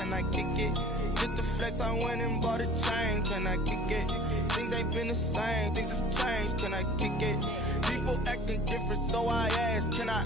can I kick it? Just the flex, I went and bought a chain, can I kick it? Things ain't been the same, things have changed, can I kick it? People acting different, so I ask, can I?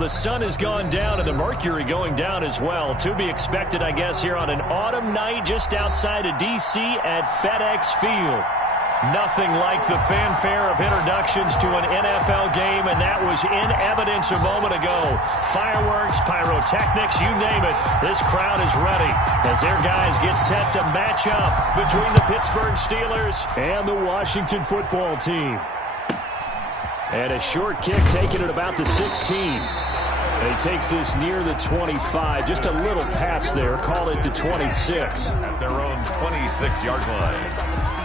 The sun has gone down and the mercury going down as well. To be expected, I guess, here on an autumn night just outside of D.C. at FedEx Field. Nothing like the fanfare of introductions to an NFL game, and that was in evidence a moment ago. Fireworks, pyrotechnics, you name it. This crowd is ready as their guys get set to match up between the Pittsburgh Steelers and the Washington football team. And a short kick taken at about the 16. And he takes this near the 25. Just a little pass there. Call it the 26. At their own 26-yard line.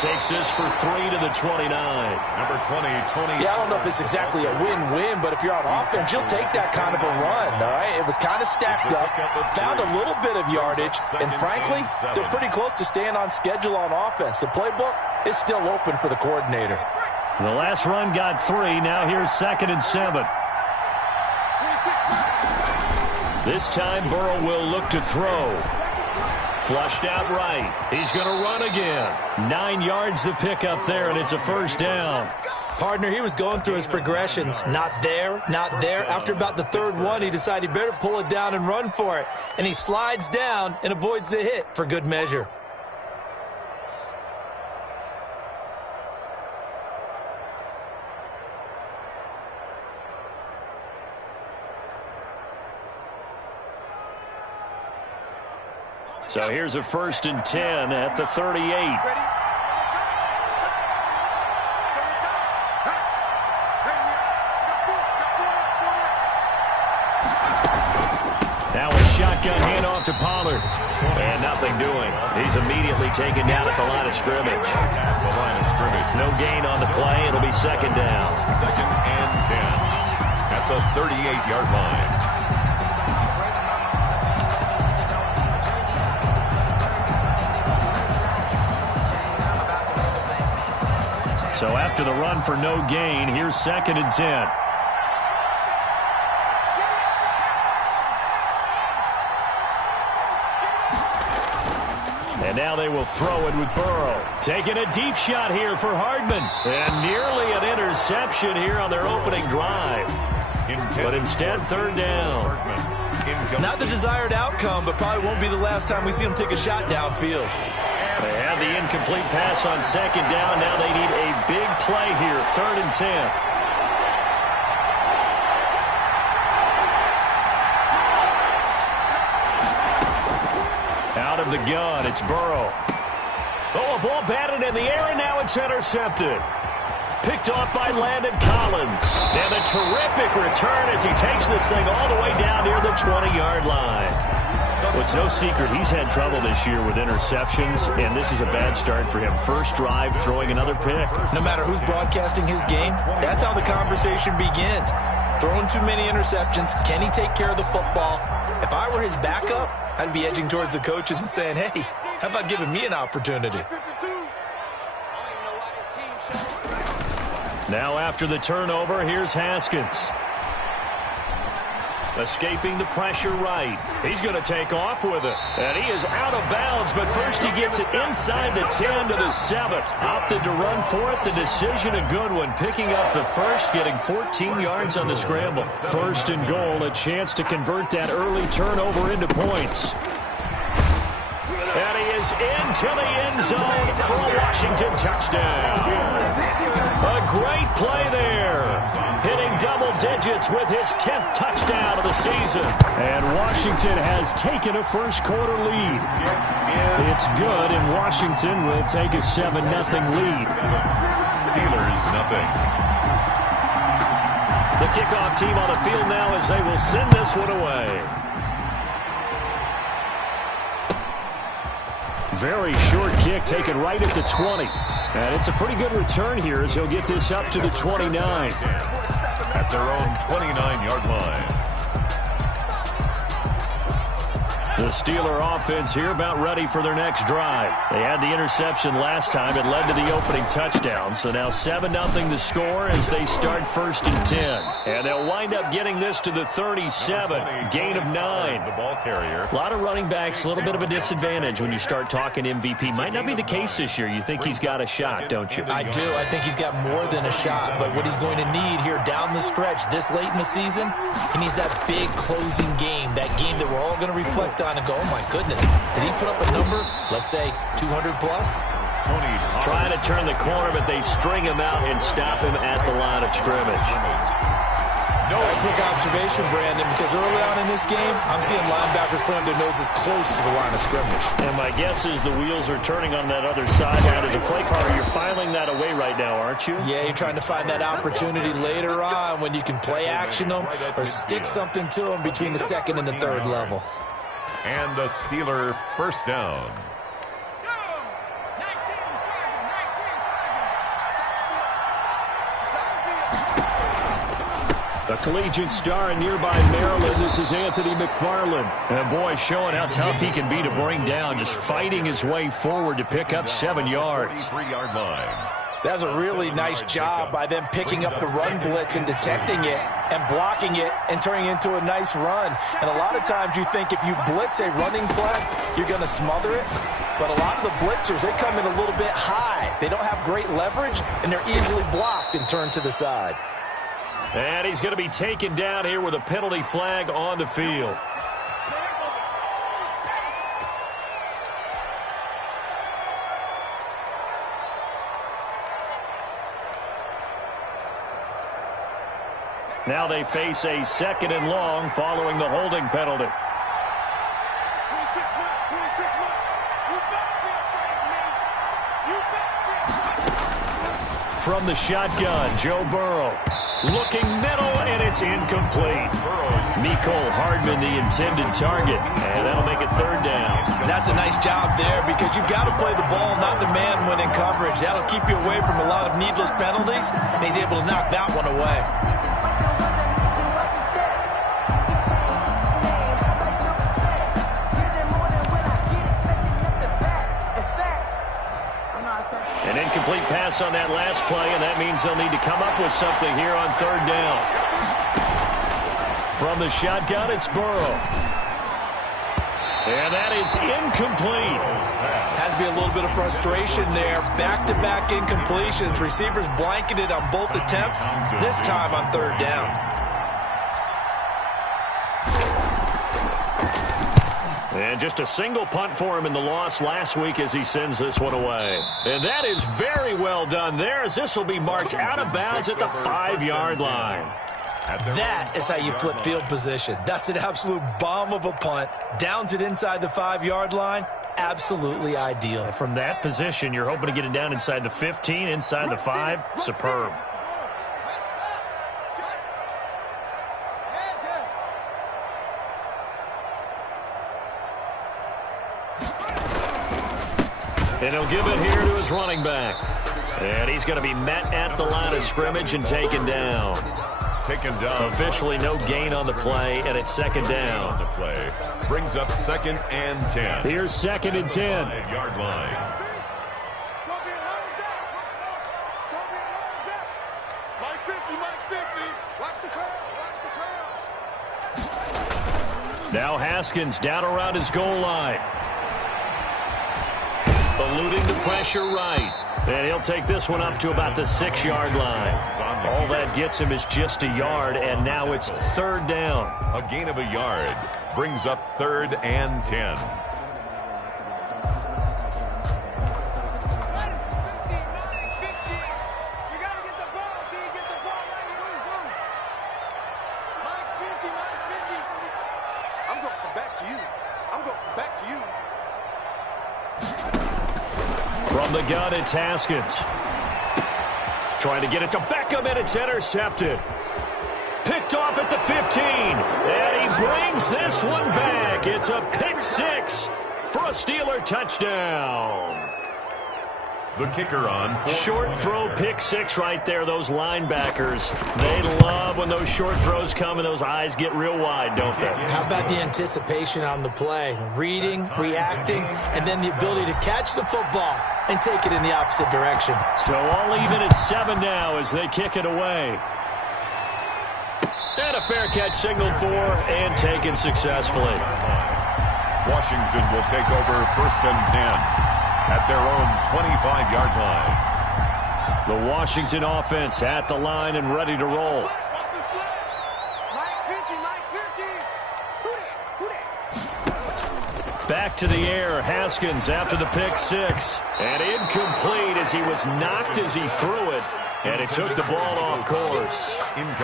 Takes this for 3 to the 29. Number 20, Tony. Yeah, I don't know if it's exactly a win-win, but if you're on offense, you'll take that kind of a run, all right? It was kind of stacked up, found a little bit of yardage, and frankly, they're pretty close to staying on schedule on offense. The playbook is still open for the coordinator. The last run got 3. Now here's 2nd and 7. This time, Burrow will look to throw. Flushed out right. He's going to run again. 9 yards the pickup there, and it's a first down. Partner, he was going through his progressions. Not there, not there. After about the 3rd one, he decided he better pull it down and run for it. And he slides down and avoids the hit for good measure. So here's a 1st and 10 at the 38. shotgun handoff to Pollard. And nothing doing. He's immediately taken down at the line of scrimmage. At the line of scrimmage. No gain on the play. It'll be second down. 2nd and 10 at the 38-yard line. So after the run for no gain, here's 2nd and 10. And now they will throw it with Burrow. Taking a deep shot here for Hardman. And nearly an interception here on their opening drive. But instead, 3rd down. Not the desired outcome, but probably won't be the last time we see him take a shot downfield. They have the incomplete pass on 2nd down. Now they need a big play here. 3rd and 10. Out of the gun, it's Burrow. Oh, a ball batted in the air, and now it's intercepted. Picked off by Landon Collins. And a terrific return as he takes this thing all the way down near the 20-yard line. Well, it's no secret he's had trouble this year with interceptions, and this is a bad start for him. First drive, throwing another pick. No matter who's broadcasting his game, that's how the conversation begins. Throwing too many interceptions. Can he take care of the football? If I were his backup, I'd be edging towards the coaches and saying, hey, how about giving me an opportunity? Now after the turnover, here's Haskins. Escaping the pressure right. He's going to take off with it. And he is out of bounds, but first he gets it inside the 10 to the 7. Opted to run for it. The decision a good one. Picking up the first, getting 14 yards on the scramble. 1st and goal, a chance to convert that early turnover into points. And he is into the end zone for a Washington touchdown. A great play there. Hitting double digits with his 10th touchdown of the season. And Washington has taken a first-quarter lead. It's good, and Washington will take a 7-0 lead. Steelers, nothing. The kickoff team on the field now as they will send this one away. Very short kick taken right at the 20. And it's a pretty good return here as he'll get this up to the 29. At their own 29-yard line. The Steeler offense here about ready for their next drive. They had the interception last time. It led to the opening touchdown. So now 7-0 the score as they start 1st and 10. And they'll wind up getting this to the 37. Gain of 9. The ball carrier. A lot of running backs, a little bit of a disadvantage when you start talking MVP. Might not be the case this year. You think he's got a shot, don't you? I do. I think he's got more than a shot. But what he's going to need here down the stretch this late in the season, he needs that big closing game. That game that we're all going to reflect on and go, oh my goodness, did he put up a number, let's say 200 plus? Trying to turn the corner, but they string him out and stop him at the line of scrimmage. A quick observation, Brandon, because early on in this game, I'm seeing linebackers putting their noses close to the line of scrimmage. And my guess is the wheels are turning on that other sideline. As a play caller, you're filing that away right now, aren't you? Yeah, you're trying to find that opportunity later on when you can play action them or stick something to them between the 2nd and the 3rd level. And a Steeler first down. A collegiate star in nearby Maryland, this is Anthony McFarland. And boy, showing how tough he can be to bring down, just fighting his way forward to pick up 7 yards. 3-yard line. That was a really nice job by them picking up the run blitz and detecting it and blocking it and turning it into a nice run. And a lot of times you think if you blitz a running play, you're going to smother it. But a lot of the blitzers, they come in a little bit high. They don't have great leverage, and they're easily blocked and turned to the side. And he's going to be taken down here with a penalty flag on the field. Now they face a 2nd and long following the holding penalty. From the shotgun, Joe Burrow. Looking middle, and it's incomplete. Mecole Hardman, the intended target, and that'll make it third down. And that's a nice job there because you've got to play the ball, not the man when in coverage. That'll keep you away from a lot of needless penalties, and he's able to knock that one away. An incomplete pass on that last play, and that means they'll need to come up with something here on third down. From the shotgun, it's Burrow. And that is incomplete. Has to be a little bit of frustration there. Back-to-back incompletions. Receivers blanketed on both attempts, this time on third down. And just a single punt for him in the loss last week as he sends this one away. And that is very well done there, as this will be marked out of bounds at the 5-yard line. That is how you flip field position. That's an absolute bomb of a punt. Downs it inside the 5-yard line. Absolutely ideal. From that position, you're hoping to get it down inside the 15, inside the 5. Superb. And he'll give it here to his running back. And he's going to be met at the line of scrimmage and taken down. Officially no gain on the play, and it's second down. The play brings up 2nd and 10. Here's 2nd and 10. 5-yard line. Now Haskins down around his goal line. Eluding the pressure right. And he'll take this one up to about the 6-yard line. All that gets him is just a yard, and now it's third down. A gain of a yard brings up 3rd and 10. From the gun, it's Haskins. Trying to get it to Beckham, and it's intercepted. Picked off at the 15. And he brings this one back. It's a pick 6 for a Steeler touchdown. The kicker on. Short throw, pick 6 right there. Those linebackers, they love when those short throws come and those eyes get real wide, don't they? How about the anticipation on the play? Reading, reacting, and then the ability to catch the football and take it in the opposite direction. So all even at 7 now as they kick it away. And a fair catch signaled for and taken successfully. Washington will take over 1st and 10 at their own 25-yard line. The Washington offense at the line and ready to roll. Back to the air, Haskins after the pick 6. And incomplete as he was knocked as he threw it. And it took the ball off course.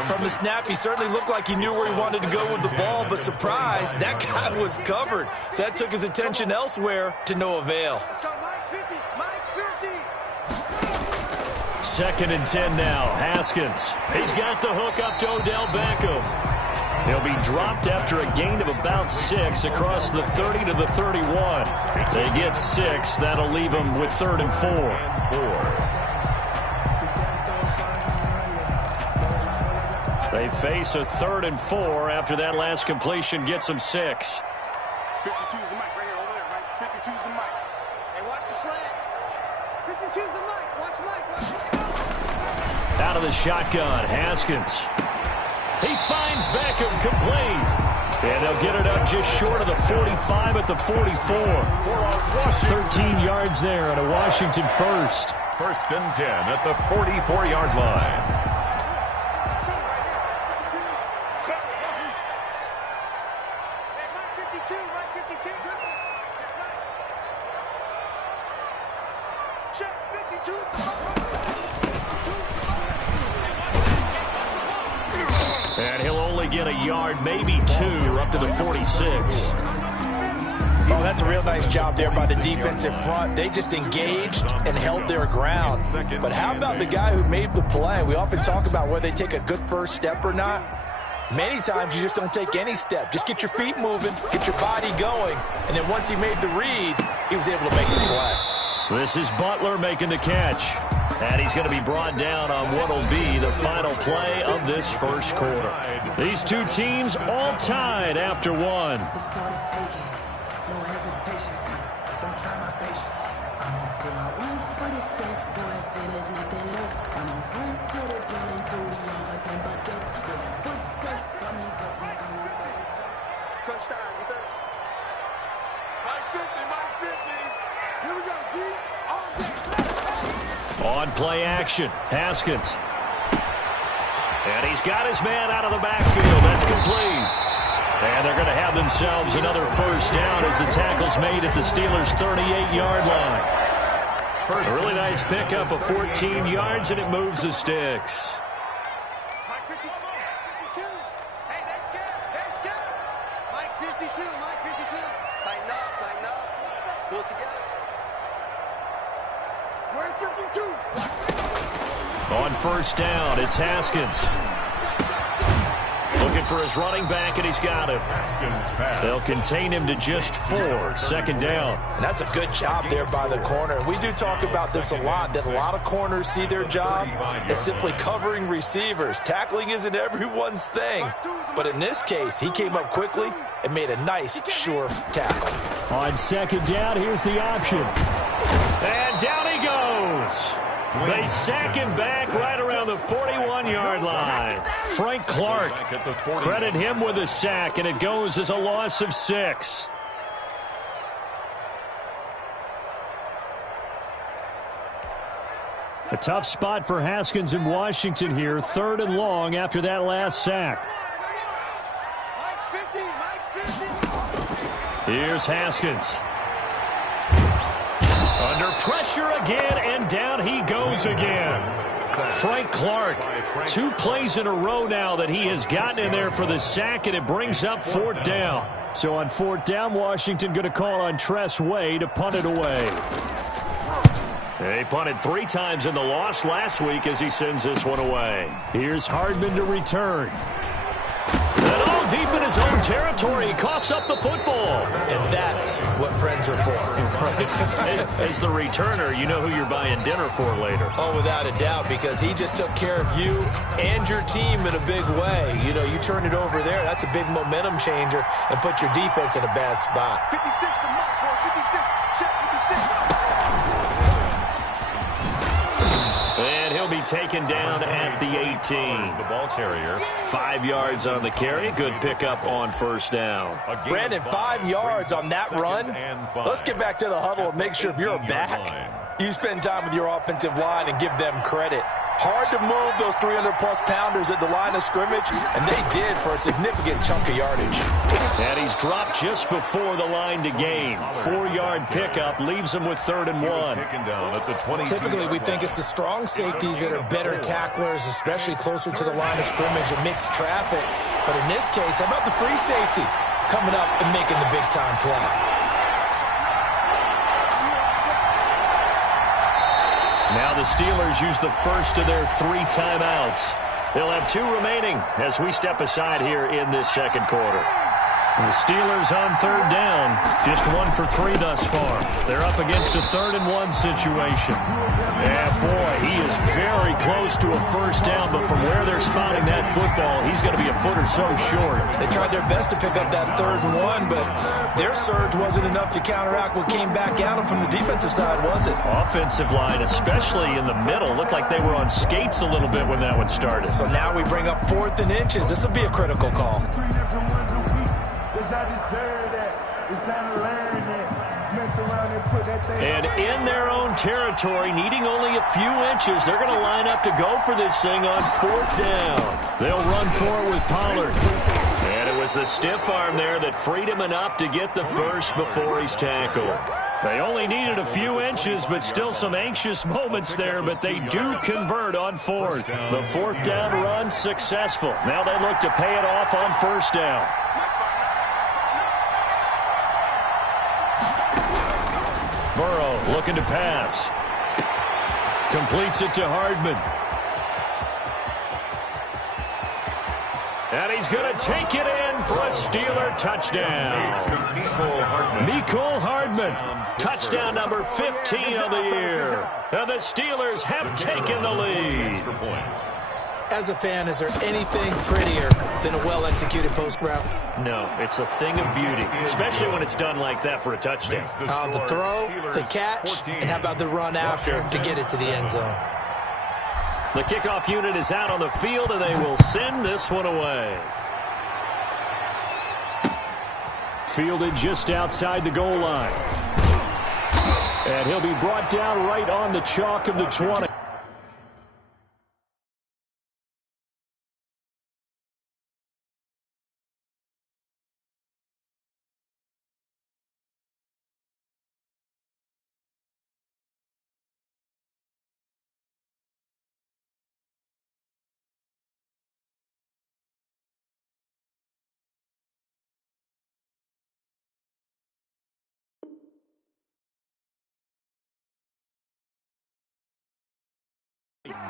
From the snap, he certainly looked like he knew where he wanted to go with the ball, but surprise, that guy was covered. So that took his attention elsewhere to no avail. Let's go, Mike 50, Mike 50. 2nd and 10 now, Haskins. He's got the hook up to Odell Beckham. He'll be dropped after a gain of about 6 across the 30 to the 31. They get 6. That'll leave them with 3rd and 4. They face a 3rd and 4 after that last completion gets them 6. 52's the mic right here over there, right? 52's the mic. Hey, watch the slant. 52's the mic. Watch Mike. Out of the shotgun, Haskins. He finds Beckham complete. And they'll get it up just short of the 45 at the 44. 13 yards there and a Washington first. 1st and 10 at the 44-yard line. And he'll only get a yard, maybe 2, up to the 46. Oh, that's a real nice job there by the defensive front. They just engaged and held their ground. But how about the guy who made the play? We often talk about whether they take a good first step or not. Many times you just don't take any step. Just get your feet moving, get your body going, and then once he made the read, he was able to make the play. This is Butler making the catch. And he's going to be brought down on what will be the final play of this first quarter. These two teams all tied after one. Crunch time, defense. Mike 50. Here we go, D. All day. On play action, Haskins. And he's got his man out of the backfield. That's complete. And they're going to have themselves another first down as the tackle's made at the Steelers' 38-yard line. A really nice pickup of 14 yards, and it moves the sticks. Mike 52. Hey, they're scared. They're scared. Mike 52. Mike 52. Tighten up. Tighten up. Pull it together. Where's 52? On first down, it's Haskins. Looking for his running back, and he's got him. They'll contain him to just 4. Second down. And that's a good job there by the corner. We do talk about this a lot, that a lot of corners see their job as simply covering receivers. Tackling isn't everyone's thing. But in this case, he came up quickly and made a nice, sure tackle. On second down, here's the option. And down he goes. They sack him back right around the 41-yard line. Frank Clark, credit him with a sack, and it goes as a loss of 6. A tough spot for Haskins in Washington here. 3rd and long after that last sack. Mike's 50. Mike's 50. Here's Haskins. Under pressure again, and down he goes again. Frank Clark, 2 plays in a row now that he has gotten in there for the sack, and it brings up 4th down. So on 4th down, Washington going to call on Tress Way to punt it away. They punted 3 times in the loss last week as he sends this one away. Here's Hardman to return. And all deep in his own territory, he coughs up the football. And that's what friends are for. As the returner, you know who you're buying dinner for later. Oh, without a doubt, because he just took care of you and your team in a big way. You know, you turn it over there, that's a big momentum changer and put your defense in a bad spot. 56 to Mark, 56. Check 56. And he'll be taken down at the 18. The ball carrier. 5 yards on the carry. Good pickup on first down. Brandon, 5 yards on that run. Let's get back to the huddle and make sure if you're a back, you spend time with your offensive line and give them credit. Hard to move those 300-plus pounders at the line of scrimmage, and they did for a significant chunk of yardage. And he's dropped just before the line to gain. 4-yard pickup leaves him with 3rd and 1. Typically, we think it's the strong safeties that are better tacklers, especially closer to the line of scrimmage amidst traffic. But in this case, how about the free safety coming up and making the big-time play? Now the Steelers use the first of their 3 timeouts. They'll have 2 remaining as we step aside here in this second quarter. The Steelers on 3rd down, just 1 for 3 thus far. They're up against a 3rd and 1 situation. And boy, he is very close to a first down, but from where they're spotting that football, he's going to be a foot or so short. They tried their best to pick up that 3rd and 1, but their surge wasn't enough to counteract what came back at them from the defensive side, was it? Offensive line, especially in the middle, looked like they were on skates a little bit when that one started. So now we bring up 4th and inches. This will be a critical call. And in their own territory, needing only a few inches, they're going to line up to go for this thing on 4th down. They'll run for it with Pollard. And it was the stiff arm there that freed him enough to get the first before he's tackled. They only needed a few inches, but still some anxious moments there, but they do convert on 4th. The 4th down run successful. Now they look to pay it off on 1st down. Burrow looking to pass. Completes it to Hardman. And he's going to take it in for a Steeler touchdown. Mecole Hardman, touchdown number 15 of the year. And the Steelers have taken the lead. As a fan, is there anything prettier than a well-executed post route? No, it's a thing of beauty, especially when it's done like that for a touchdown. The throw, the catch, and how about the run after to get it to the end zone? The kickoff unit is out on the field, and they will send this one away. Fielded just outside the goal line. And he'll be brought down right on the chalk of the 20.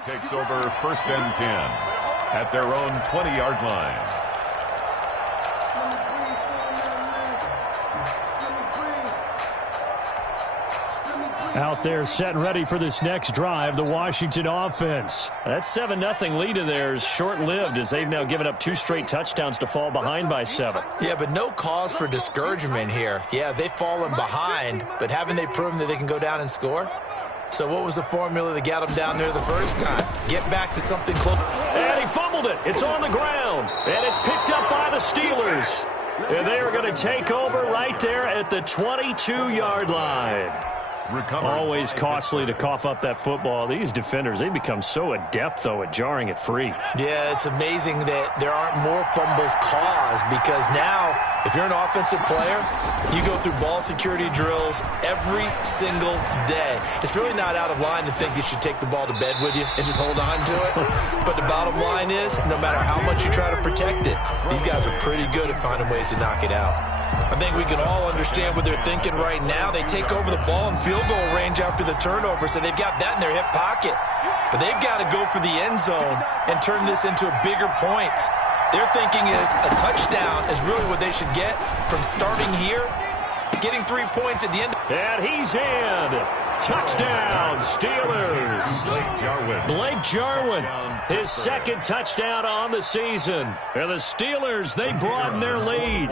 Takes over 1st and 10 at their own 20-yard line. Out there set and ready for this next drive, the Washington offense. That 7-0 lead of theirs short-lived as they've now given up 2 straight touchdowns to fall behind by 7. Yeah, but no cause for discouragement here. Yeah, they've fallen behind, but haven't they proven that they can go down and score? So what was the formula that got them down there the first time? Get back to something close. And he fumbled it. It's on the ground. And it's picked up by the Steelers. And they are going to take over right there at the 22-yard line. Always costly to cough up that football. These defenders, they become so adept, though, at jarring it free. Yeah, it's amazing that there aren't more fumbles caused because now, if you're an offensive player, you go through ball security drills every single day. It's really not out of line to think you should take the ball to bed with you and just hold on to it. But the bottom line is, no matter how much you try to protect it, these guys are pretty good at finding ways to knock it out. I think we can all understand what they're thinking right now. They take over the ball in field goal range after the turnover, so they've got that in their hip pocket. But they've got to go for the end zone and turn this into bigger points. Their thinking is a touchdown is really what they should get from starting here, getting 3 points at the end. And he's in. Touchdown, Steelers. Blake Jarwin, his 2nd touchdown on the season. And the Steelers, they broaden their lead.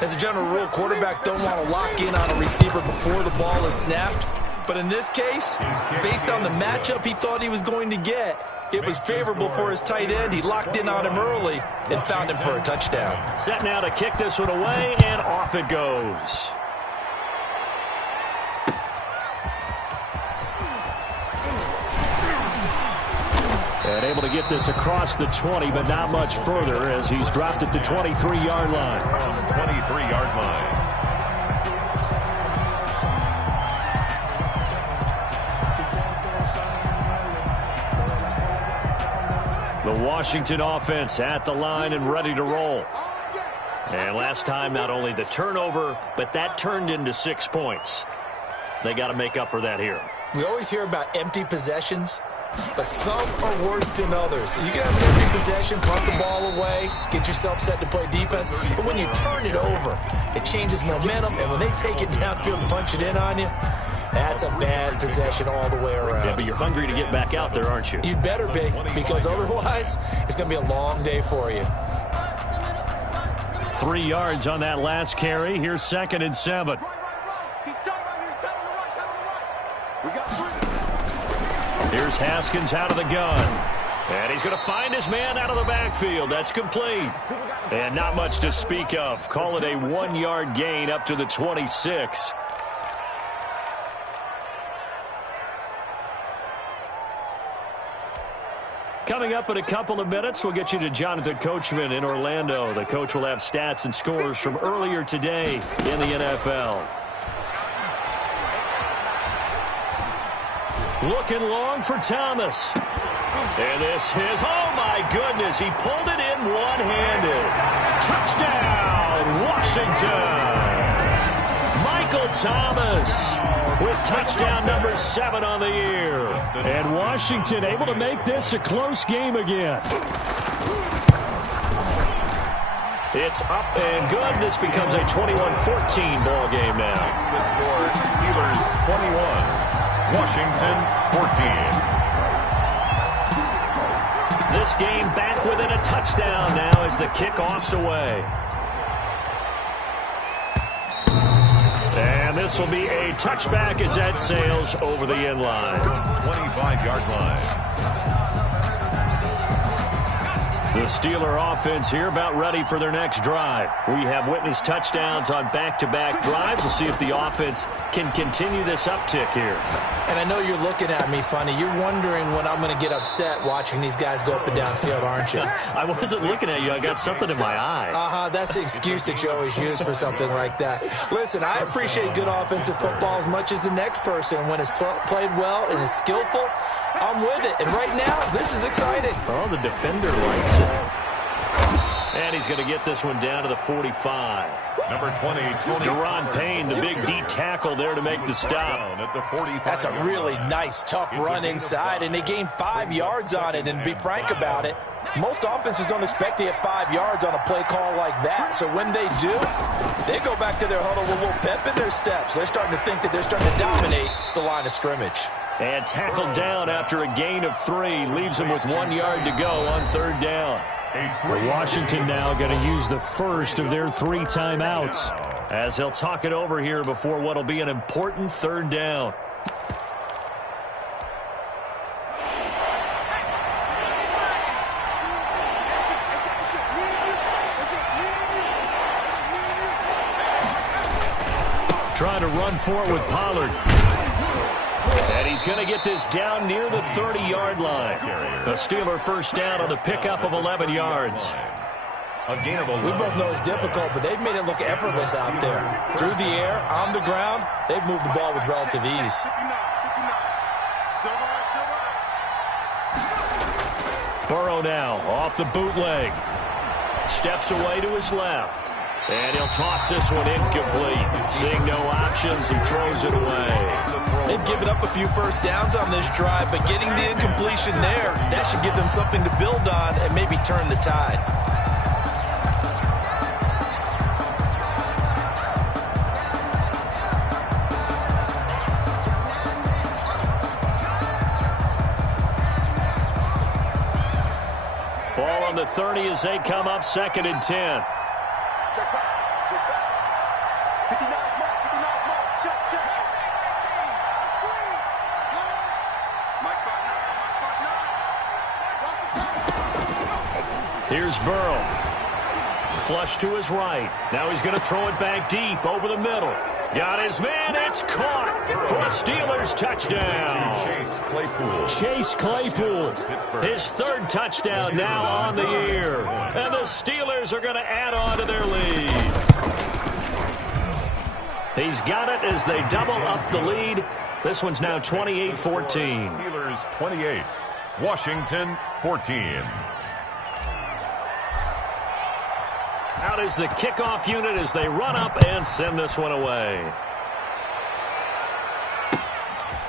As a general rule, quarterbacks don't want to lock in on a receiver before the ball is snapped. But in this case, based on the matchup he thought he was going to get, it was favorable for his tight end. He locked in on him early and found him for a touchdown. Set now to kick this one away, and off it goes. And able to get this across the 20, but not much further as he's dropped at the 23-yard line. On the 23-yard line. The Washington offense at the line and ready to roll. And last time, not only the turnover, but that turned into 6 points. They got to make up for that here. We always hear about empty possessions, but some are worse than others. You can have an empty possession, punt the ball away, get yourself set to play defense, but when you turn it over, it changes momentum, and when they take it downfield and punch it in on you, that's a bad possession all the way around. Yeah, but you're hungry to get back out there, aren't you? You'd better be, because otherwise, it's going to be a long day for you. 3 yards on that last carry. Here's 2nd and 7. Here's Haskins out of the gun. And he's going to find his man out of the backfield. That's complete. And not much to speak of. Call it a 1-yard gain up to the 26. Coming up in a couple of minutes, we'll get you to Jonathan Coachman in Orlando. The coach will have stats and scores from earlier today in the NFL. Looking long for Thomas. And this is, oh my goodness, he pulled it in one-handed. Touchdown, Washington. Michael Thomas with touchdown number 7 on the year. And Washington able to make this a close game again. It's up and good. This becomes a 21-14 ball game now. The score, Steelers 21, Washington 14. This game back within a touchdown now as the kickoff's away. And this will be a touchback as that sails over the end line. 25-yard line. The Steeler offense here about ready for their next drive. We have witnessed touchdowns on back-to-back drives. We'll see if the offense can continue this uptick here. And I know you're looking at me funny. You're wondering when I'm going to get upset watching these guys go up and down field, aren't you? I wasn't looking at you. I got something in my eye. That's the excuse that you always use for something like that. Listen, I appreciate good offensive football as much as the next person. When it's played well and is skillful, I'm with it. And right now, this is exciting. Oh, the defender likes it. And he's going to get this one down to the 45. Number 20, Tony Deron Payne, the big D tackle there to make the stop. At the 45. That's a really nice, tough run inside, and they gained 5 yards on it. And to be frank about it, most offenses don't expect to get 5 yards on a play call like that. So when they do, they go back to their huddle with a little pep in their steps. They're starting to think that they're starting to dominate the line of scrimmage. And tackled down after a gain of 3. Leaves him with 1 yard to go on third down. Washington now going to use the first of their 3 timeouts, as he'll talk it over here before what will be an important third down. Trying to run for it with Pollard. And he's going to get this down near the 30-yard line. A Steeler first down on the pickup of 11 yards. We both know it's difficult, but they've made it look effortless out there. Through the air, on the ground, they've moved the ball with relative ease. Burrow now off the bootleg. Steps away to his left. And he'll toss this one incomplete. Seeing no options, he throws it away. They've given up a few first downs on this drive, but getting the incompletion there, that should give them something to build on and maybe turn the tide. Ball on the 30 as they come up 2nd and 10. Here's Burrow. Flush to his right. Now he's going to throw it back deep over the middle. Got his man. It's caught for a Steelers touchdown. Chase Claypool. His 3rd touchdown now on the year. And the Steelers are going to add on to their lead. He's got it as they double up the lead. This one's now 28-14. Steelers 28, Washington 14. Out is the kickoff unit as they run up and send this one away.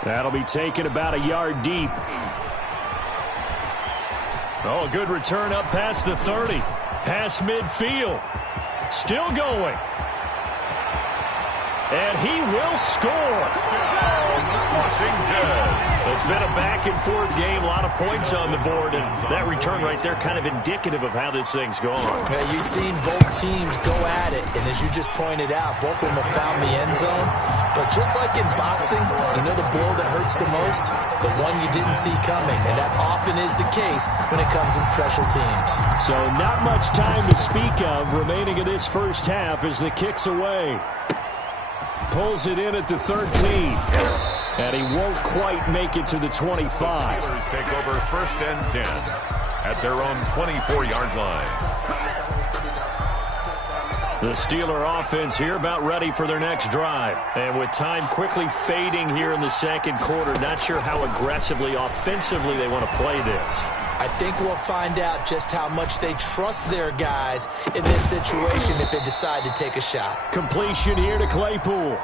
That'll be taken about a yard deep. Oh, a good return up past the 30. Past midfield. Still going. And he will score. Washington. It's been a back-and-forth game, a lot of points on the board, and that return right there kind of indicative of how this thing's going. Yeah, you've seen both teams go at it, and as you just pointed out, both of them have found the end zone. But just like in boxing, you know the blow that hurts the most? The one you didn't see coming, and that often is the case when it comes in special teams. so not much time to speak of remaining in this first half as the kick's away. Pulls it in at the 13. And he won't quite make it to the 25. Steelers take over 1st and 10 at their own 24-yard line. The Steeler offense here about ready for their next drive. And with time quickly fading here in the 2nd quarter, not sure how aggressively, offensively they want to play this. I think we'll find out just how much they trust their guys in this situation if they decide to take a shot. Completion here to Claypool.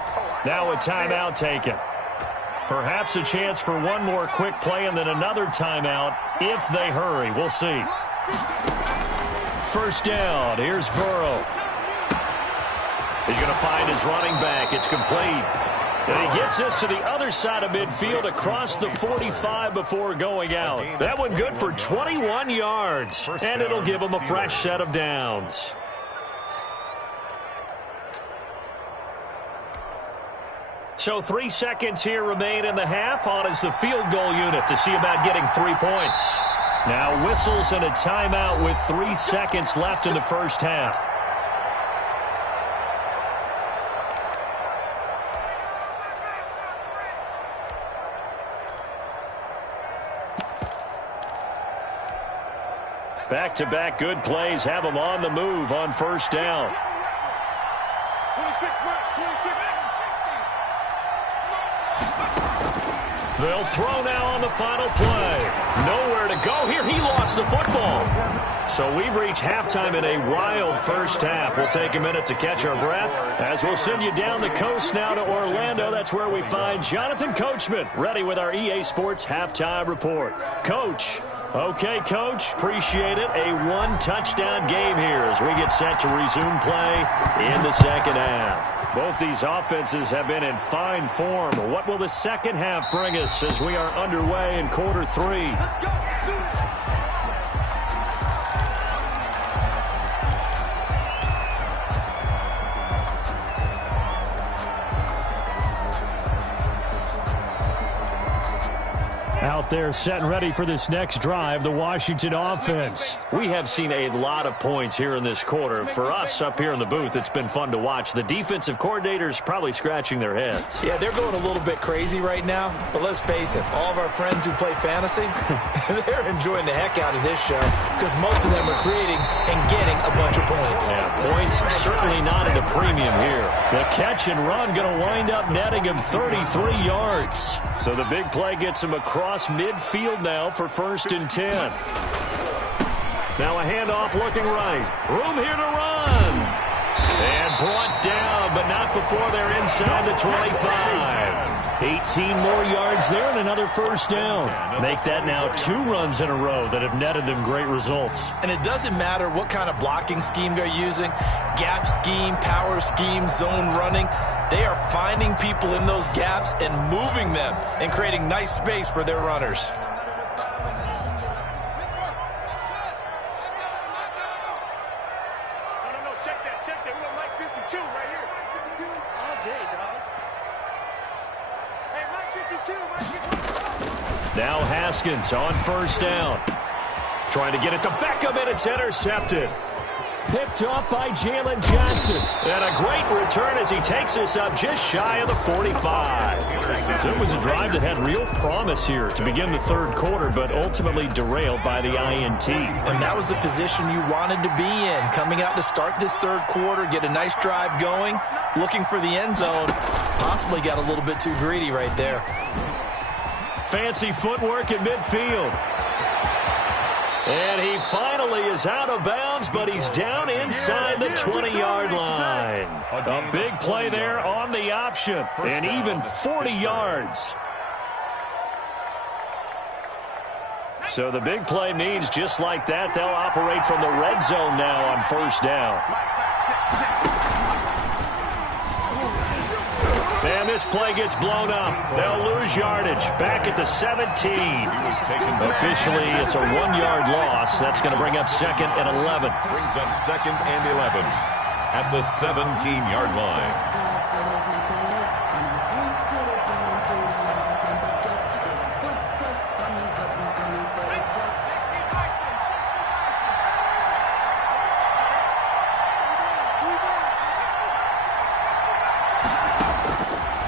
Now a timeout taken. Perhaps a chance for one more quick play and then another timeout if they hurry. We'll see. first down. Here's Burrow. He's going to find his running back. It's complete. And he gets this to the other side of midfield across the 45 before going out. That one good for 21 yards. And it'll give him a fresh set of downs. So 3 seconds here remain in the half. On is the field goal unit to see about getting 3 points. Now whistles and a timeout with 3 seconds left in the first half. Back-to-back good plays have them on the move on first down. 26. They'll throw now on the final play. Nowhere to go here. He lost the football. So we've reached halftime in a wild first half. We'll take a minute to catch our breath as we'll send you down the coast now to Orlando. That's where we find Jonathan Coachman ready with our EA Sports Halftime Report. Coach. Okay, Coach, appreciate it. A one-touchdown game here as we get set to resume play in the second half. Both these offenses have been in fine form. What will the second half bring us as we are underway in quarter 3? Let's go. Out there set and ready for this next drive, the Washington offense. We have seen a lot of points here in this quarter. For us up here in the booth, it's been fun to watch. The defensive coordinators probably scratching their heads. Yeah, they're going a little bit crazy right now, but let's face it, all of our friends who play fantasy, they're enjoying the heck out of this show because most of them are creating and getting a bunch of points. Yeah, points certainly not at a premium here. The catch and run going to wind up netting him 33 yards. So the big play gets him across midfield now for 1st and 10. Now a handoff looking right. Room here to run. And brought down, but not before they're inside the 25. 18 more yards there and another first down. Make that now 2 runs in a row that have netted them great results. And it doesn't matter what kind of blocking scheme they're using, gap scheme, power scheme, zone running. They are finding people in those gaps and moving them and creating nice space for their runners. No, check that. We got Mike 52 right here. 52 all day, dog. Hey, Mike 52. Now Haskins on first down. Trying to get it to Beckham, and it's intercepted. Picked off by Jalen Johnson. And a great return as he takes us up just shy of the 45. So it was a drive that had real promise here to begin the third quarter, but ultimately derailed by the INT. And that was the position you wanted to be in. Coming out to start this third quarter, get a nice drive going, looking for the end zone. Possibly got a little bit too greedy right there. Fancy footwork at midfield. And he finally is out of bounds, but he's down inside the 20-yard line. A big play there on the option, and even 40 yards. So the big play means just like that, they'll operate from the red zone now on first down. And this play gets blown up. They'll lose yardage. Back at the 17. Officially, it's a 1-yard loss. That's going to bring up 2nd and 11. Brings up 2nd and 11 at the 17-yard line.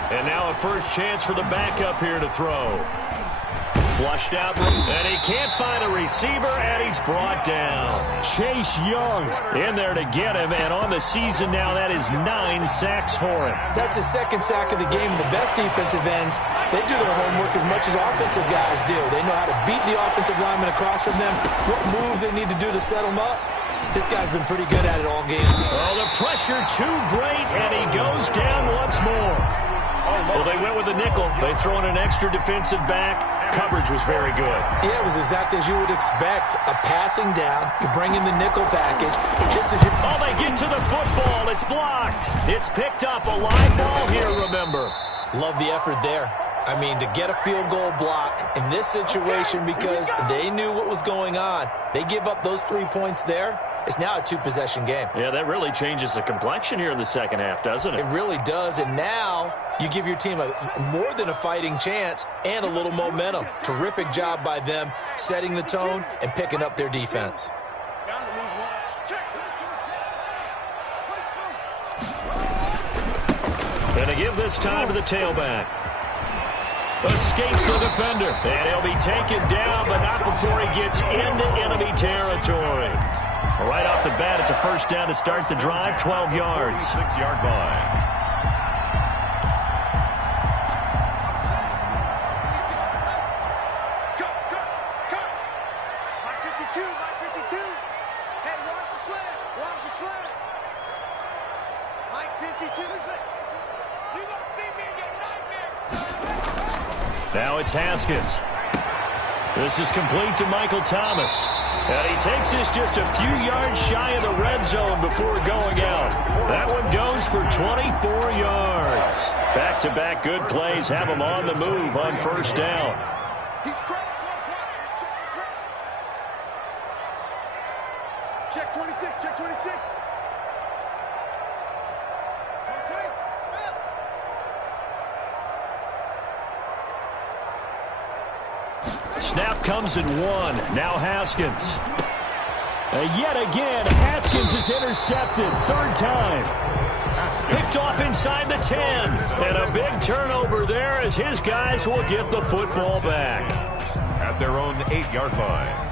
And now a first chance for the backup here to throw. Flushed out, and he can't find a receiver, and he's brought down. Chase Young in there to get him, and on the season now, that is 9 sacks for him. That's his 2nd sack of the game, and the best defensive ends, they do their homework as much as offensive guys do. They know how to beat the offensive lineman across from them, what moves they need to do to set them up. This guy's been pretty good at it all game. Oh, the pressure too great, and he goes down once more. Well, they went with a nickel. They throw in an extra defensive back. Coverage was very good. Yeah, it was exactly as you would expect. A passing down, you bring in the nickel package, just as you... Oh, they get to the football. It's blocked. It's picked up. A live ball here, remember. Love the effort there. I mean, to get a field goal block in this situation because they knew what was going on. They give up those 3 points there. It's now a two-possession game. Yeah, that really changes the complexion here in the second half, doesn't it? It really does, and now you give your team more than a fighting chance and a little momentum. Terrific job by them setting the tone and picking up their defense. And to give this time to the tailback. Escapes the defender. And he'll be taken down, but not before he gets into enemy territory. Right off the bat, it's a first down to start the drive, 12 yards. 6-yard line. Mike 52. Hey, watch the slant. Watch the slant. Mike 52. You gonna see me in your nightmares. Now it's Haskins. This is complete to Michael Thomas. And he takes this just a few yards shy of the red zone before going out. That one goes for 24 yards. Back-to-back good plays have him on the move on first down. He's crazy. Check 26. Check 26. Okay. Snap comes at 1. Now Haskins. Yet again, Haskins is intercepted. Third time. Picked off inside the 10. And a big turnover there as his guys will get the football back. At their own 8-yard line.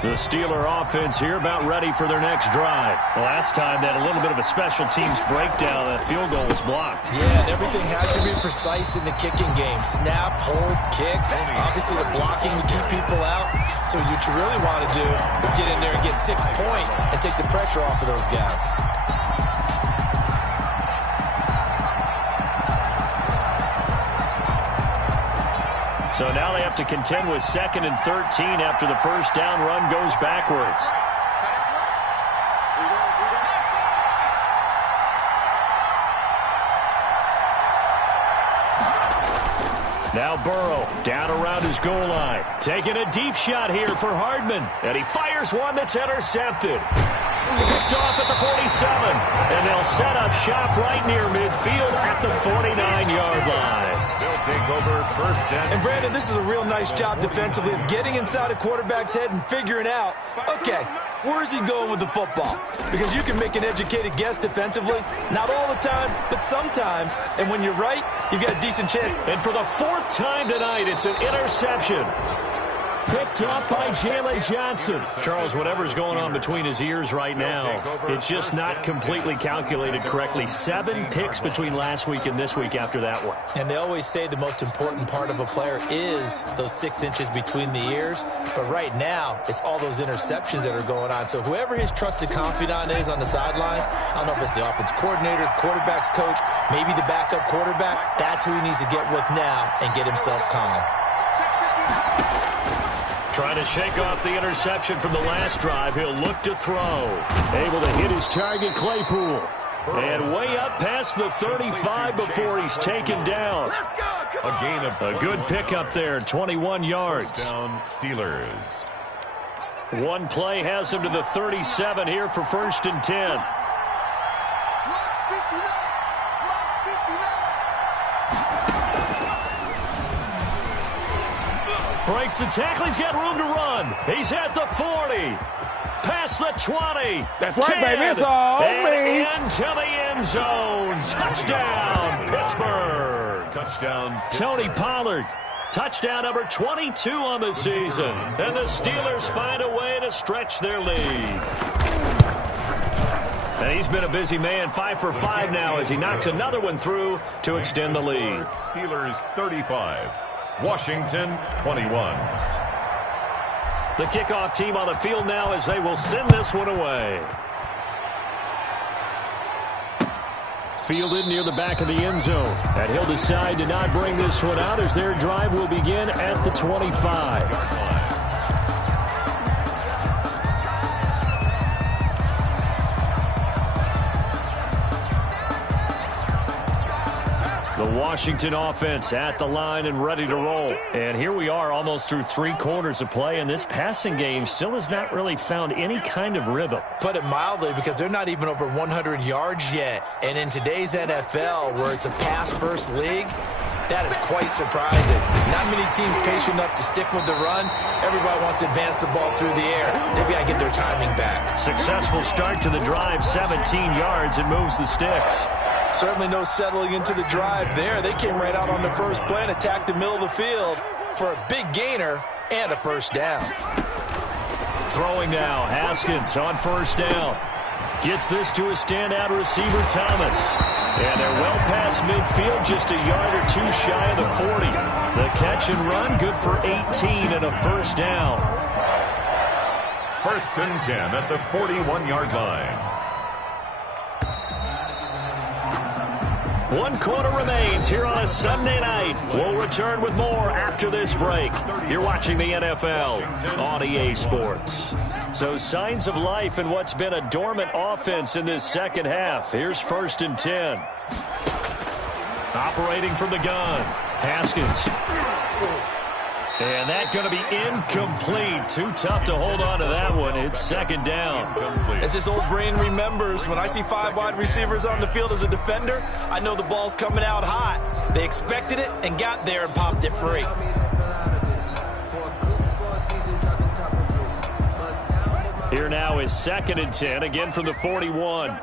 The Steeler offense here about ready for their next drive. Last time they had a little bit of a special teams breakdown. That field goal was blocked. Yeah, and everything has to be precise in the kicking game. Snap, hold, kick. Obviously the blocking to keep people out. So what you really want to do is get in there and get 6 points and take the pressure off of those guys. So now they have to contend with 2nd and 13 after the first down run goes backwards. Now Burrow down around his goal line. Taking a deep shot here for Hardman. And he fires one that's intercepted. Picked off at the 47. And they'll set up shop right near midfield at the 49-yard line. They'll take over first and... And Brandon, this is a real nice job defensively of getting inside a quarterback's head and figuring out, okay, where's he going with the football? Because you can make an educated guess defensively. Not all the time, but sometimes. And when you're right, you've got a decent chance. And for the 4th time tonight, it's an interception. Picked up by Jalen Johnson. Charles, whatever's going on between his ears right now, it's just not completely calculated correctly. 7 picks between last week and this week after that one. And they always say the most important part of a player is those 6 inches between the ears. But right now, it's all those interceptions that are going on. So whoever his trusted confidant is on the sidelines, I don't know if it's the offense coordinator, the quarterback's coach, maybe the backup quarterback, that's who he needs to get with now and get himself calm. Trying to shake off the interception from the last drive. He'll look to throw. Able to hit his target, Claypool. And way up past the 35 before he's taken down. A gain of a good pickup there, 21 yards. Down Steelers. One play has him to the 37 here for 1st and 10. Breaks the tackle. He's got room to run. He's at the 40. Past the 20. That's right, baby. It's all me. Into the end zone. Touchdown, Pittsburgh. Touchdown. Tony Pollard. Touchdown number 22 on the season. And the Steelers find a way to stretch their lead. And he's been a busy man, 5 for 5 now as he knocks another one through to extend the lead. Steelers 35. Washington 21. The kickoff team on the field now as they will send this one away. fielded near the back of the end zone. And he'll decide to not bring this one out as their drive will begin at the 25. The Washington offense at the line and ready to roll. And here we are almost through 3 quarters of play, and this passing game still has not really found any kind of rhythm. Put it mildly, because they're not even over 100 yards yet. And in today's NFL, where it's a pass-first league, that is quite surprising. Not many teams patient enough to stick with the run. Everybody wants to advance the ball through the air. They've got to get their timing back. Successful start to the drive, 17 yards, and moves the sticks. Certainly no settling into the drive there. They came right out on the first play and attacked the middle of the field for a big gainer and a first down. Throwing now, Haskins on first down. Gets this to a standout receiver, Thomas. And they're well past midfield, just a yard or two shy of the 40. The catch and run, good for 18 and a first down. 1st and 10 at the 41-yard line. 1 quarter remains here on a Sunday night. We'll return with more after this break. You're watching the NFL on EA Sports. So signs of life in what's been a dormant offense in this second half. Here's 1st and 10. Operating from the gun, Haskins. And that's going to be incomplete. Too tough to hold on to that one. It's 2nd down. As this old brain remembers, when I see 5 wide receivers on the field as a defender, I know the ball's coming out hot. They expected it and got there and popped it free. Here now is 2nd and 10, again from the 41.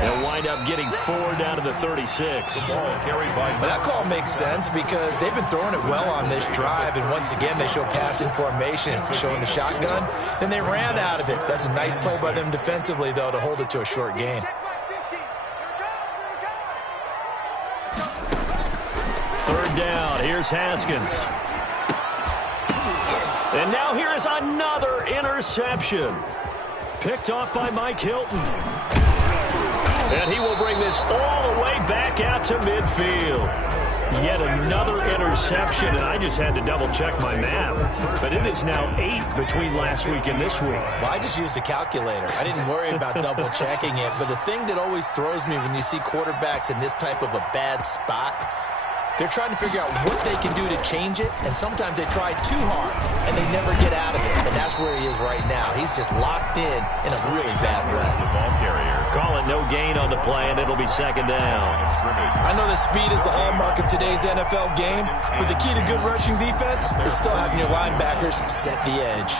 They'll wind up getting 4 down to the 36. But that call makes sense because they've been throwing it well on this drive, and once again they show passing formation, showing the shotgun. Then they ran out of it. That's a nice play by them defensively, though, to hold it to a short gain. 3rd down. Here's Haskins. And now here is another interception. Picked off by Mike Hilton. And he will bring this all the way back out to midfield. Yet another interception, and I just had to double-check my math. But it is now 8 between last week and this week. Well, I just used a calculator. I didn't worry about double-checking it. But the thing that always throws me when you see quarterbacks in this type of a bad spot, they're trying to figure out what they can do to change it, and sometimes they try too hard, and they never get out of it. And that's where he is right now. He's just locked in a really bad way. The ball carrier. Call it no gain on the play, and it'll be 2nd down. I know that speed is the hallmark of today's NFL game, but the key to good rushing defense is still having your linebackers set the edge.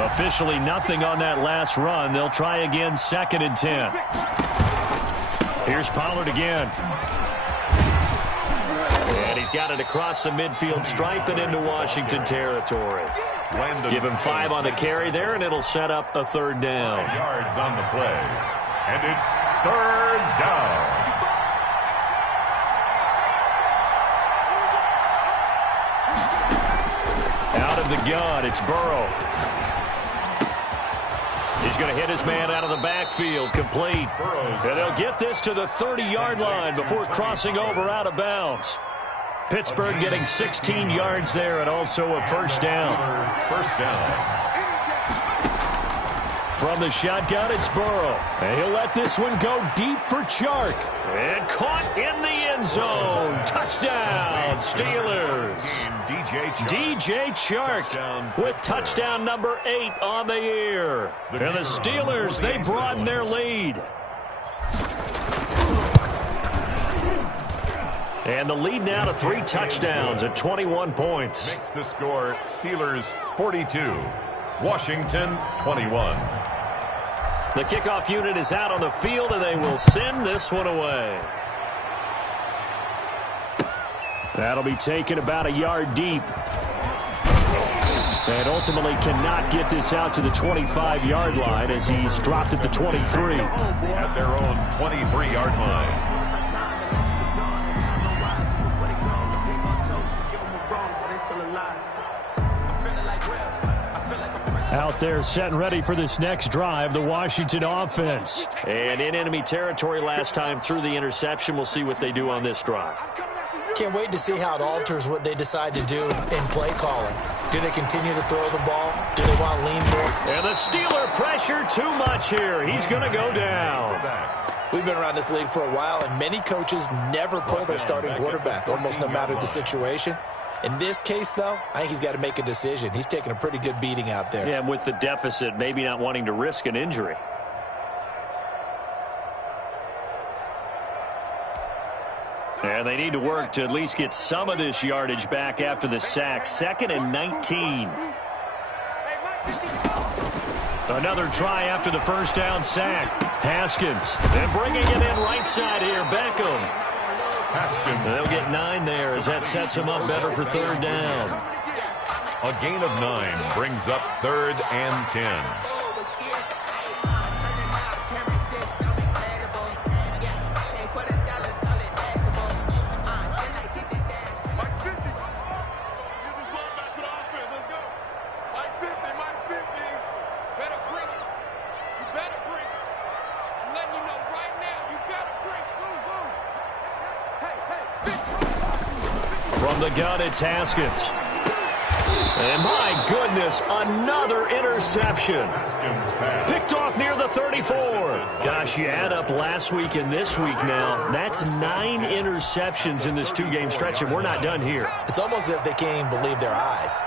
Officially nothing on that last run. They'll try again, 2nd and 10. Here's Pollard again. And he's got it across the midfield stripe and into Washington territory. Give him 5 on the carry there, and it'll set up a 3rd down. 5 yards on the play. And it's 3rd down. Out of the gun, it's Burrow. He's going to hit his man out of the backfield, complete. And they'll get this to the 30-yard line before crossing over out of bounds. Pittsburgh getting 16 yards there and also a first down. First down. From the shotgun, it's Burrow. And he'll let this one go deep for Chark. And caught in the end zone. Touchdown, Steelers. DJ Chark with touchdown number 8 on the year. And the Steelers, they broaden their lead. And the lead now to 3 touchdowns at 21 points. Makes the score Steelers 42, Washington 21. The kickoff unit is out on the field, and they will send this one away. That'll be taken about a yard deep. And ultimately cannot get this out to the 25-yard line as he's dropped at the 23. At their own 23-yard line. Out there set and ready for this next drive, the Washington offense. And in enemy territory last time through the interception. We'll see what they do on this drive. Can't wait to see how it alters what they decide to do in play calling. Do they continue to throw the ball? Do they want to lean more? And the Steeler pressure too much here. He's going to go down. We've been around this league for a while, and many coaches never pull their starting quarterback, almost no matter the situation. In this case, though, I think he's got to make a decision. He's taking a pretty good beating out there. Yeah, and with the deficit, maybe not wanting to risk an injury. And they need to work to at least get some of this yardage back after the sack. 2nd and 19. Another try after the first down sack. Haskins. And bringing it in right side here. Beckham. Haskins. They'll get 9 there as that sets them up better for 3rd down. A gain of 9 brings up 3rd and 10. From the gun, it's Haskins. And my goodness, another interception. Picked off near the 34. Gosh, you add up last week and this week now. That's 9 interceptions in this 2-game stretch, and we're not done here. It's almost as if they can't even believe their eyes.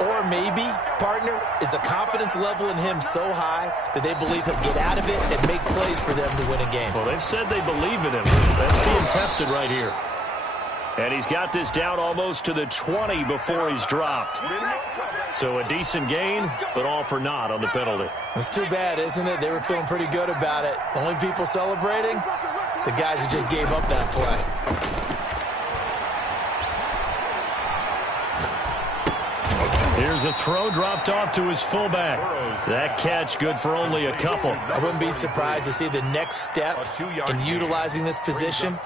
Or maybe, partner, is the confidence level in him so high that they believe he'll get out of it and make plays for them to win a game. Well, they've said they believe in him. That's being tested right here. And he's got this down almost to the 20 before he's dropped. So a decent gain, but all for naught on the penalty. It's too bad, isn't it? They were feeling pretty good about it. The only people celebrating, the guys who just gave up that play. Here's a throw dropped off to his fullback. That catch good for only a couple. I wouldn't be surprised to see the next step in utilizing this position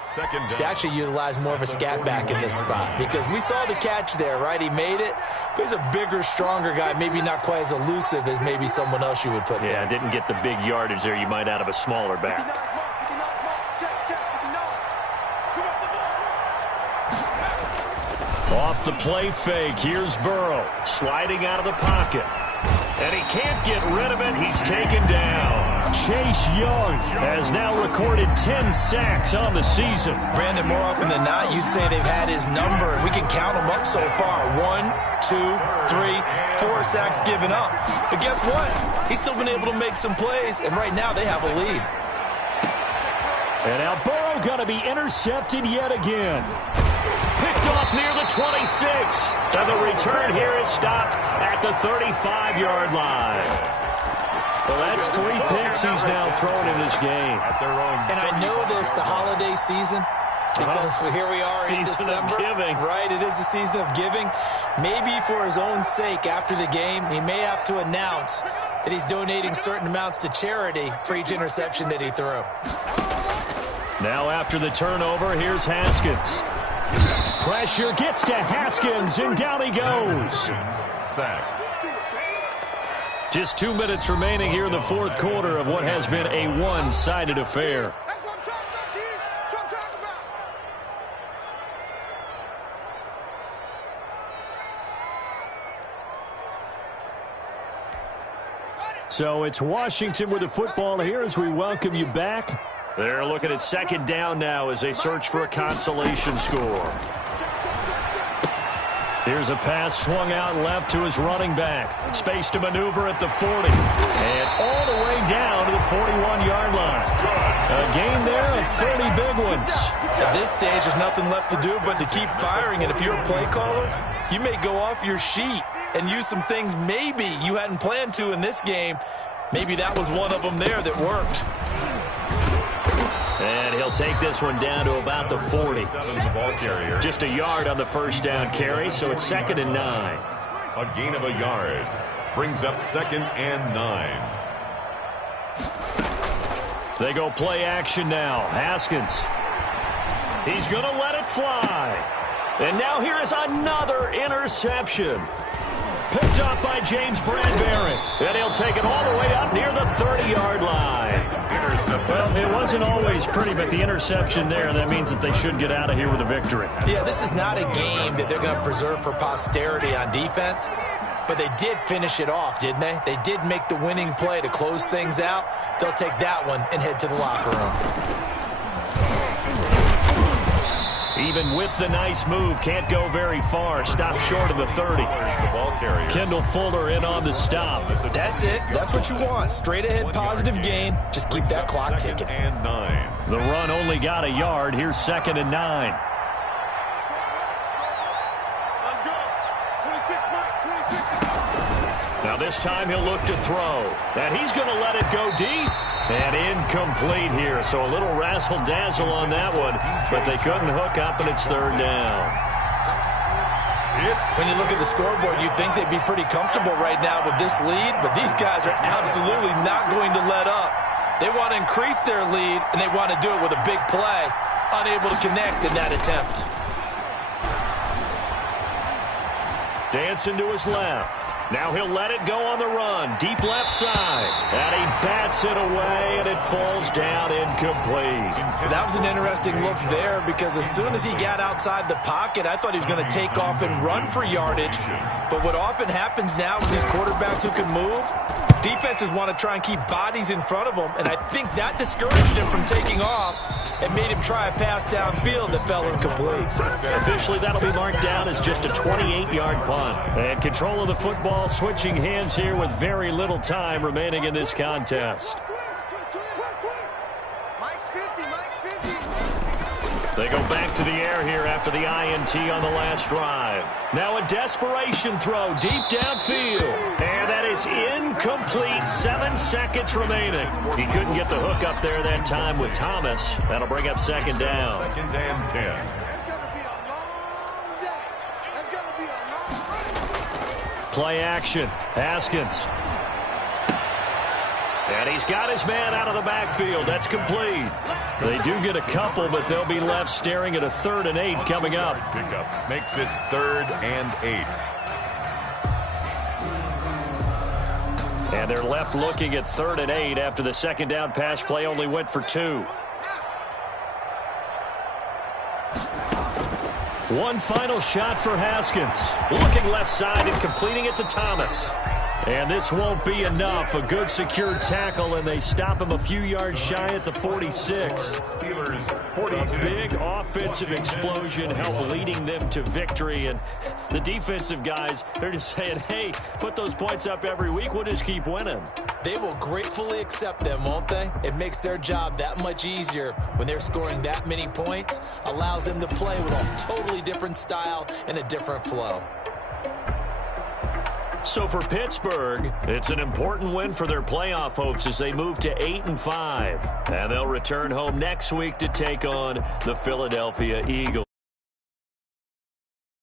is to actually utilize more of a scat back in this spot. Because we saw the catch there, right? He made it. But he's a bigger, stronger guy, maybe not quite as elusive as maybe someone else you would put there. Yeah, didn't get the big yardage there you might out of a smaller back. Off the play fake, here's Burrow, sliding out of the pocket. And he can't get rid of it, he's taken down. Chase Young has now recorded 10 sacks on the season. Brandon, more often than not, you'd say they've had his number, and we can count them up so far. 1, 2, 3, 4 sacks given up. But guess what? He's still been able to make some plays, and right now they have a lead. And now Burrow going to be intercepted yet again. Picked off near the 26. And the return here is stopped at the 35-yard line. Well, that's 3 picks he's now thrown in this game. And I know this, the holiday season, because here we are in December. Season of giving. Right, it is the season of giving. Maybe for his own sake after the game, he may have to announce that he's donating certain amounts to charity for each interception that he threw. Now after the turnover, here's Haskins. Pressure gets to Haskins, and down he goes. Sack. Just 2 minutes remaining here in the 4th quarter of what has been a one-sided affair. So it's Washington with the football here as we welcome you back. They're looking at 2nd down now as they search for a consolation score. Here's a pass swung out left to his running back. Space to maneuver at the 40. And all the way down to the 41-yard line. A gain there of 30 big ones. At this stage, there's nothing left to do but to keep firing. And if you're a play caller, you may go off your sheet and use some things maybe you hadn't planned to in this game. Maybe that was one of them there that worked. And he'll take this one down to about the 40. Just a yard on the first down carry, so it's 2nd and 9. A gain of a yard brings up 2nd and 9. They go play action now. Haskins. He's going to let it fly. And now here is another interception. Picked off by James Bradbury. And he'll take it all the way up near the 30-yard line. Well, it wasn't always pretty, but the interception there, that means that they should get out of here with a victory. Yeah, this is not a game that they're going to preserve for posterity on defense, but they did finish it off, didn't they? They did make the winning play to close things out. They'll take that one and head to the locker room. Even with the nice move, can't go very far. Stop short of the 30. Kendall Fuller in on the stop. That's it. That's what you want. Straight ahead positive gain. Just keep that clock ticking. The run only got a yard. Here's 2nd and 9. Now this time he'll look to throw. And he's going to let it go deep. And incomplete here. So a little razzle-dazzle on that one. But they couldn't hook up, and it's 3rd down. When you look at the scoreboard, you'd think they'd be pretty comfortable right now with this lead. But these guys are absolutely not going to let up. They want to increase their lead, and they want to do it with a big play. Unable to connect in that attempt. Dancing to his left. Now he'll let it go on the run. Deep left side. And he bats it away, and it falls down incomplete. That was an interesting look there because as soon as he got outside the pocket, I thought he was going to take off and run for yardage. But what often happens now with these quarterbacks who can move, defenses want to try and keep bodies in front of them, and I think that discouraged him from taking off and made him try a pass downfield that fell incomplete. Officially, that'll be marked down as just a 28-yard punt. And control of the football switching hands here with very little time remaining in this contest. Mike's 50, Mike's 50. They go back to the air here after the INT on the last drive. Now a desperation throw deep downfield. And that is incomplete. 7 seconds remaining. He couldn't get the hook up there that time with Thomas. That'll bring up 2nd down. 2nd and 10. That's going to be a long day. That's going to be a long day. Play action. Haskins. And he's got his man out of the backfield. That's complete. They do get a couple, but they'll be left staring at a 3rd and 8 coming up. Pickup makes it 3rd and 8. And they're left looking at 3rd and 8 after the 2nd down pass play only went for 2. One final shot for Haskins. Looking left side and completing it to Thomas. And this won't be enough. A good secure tackle, and they stop him a few yards shy at the 46. A big offensive explosion helped leading them to victory. And the defensive guys, they're just saying, hey, put those points up every week. We'll just keep winning. They will gratefully accept them, won't they? It makes their job that much easier when they're scoring that many points. Allows them to play with a totally different style and a different flow. So for Pittsburgh, it's an important win for their playoff hopes as they move to 8-5. And they'll return home next week to take on the Philadelphia Eagles.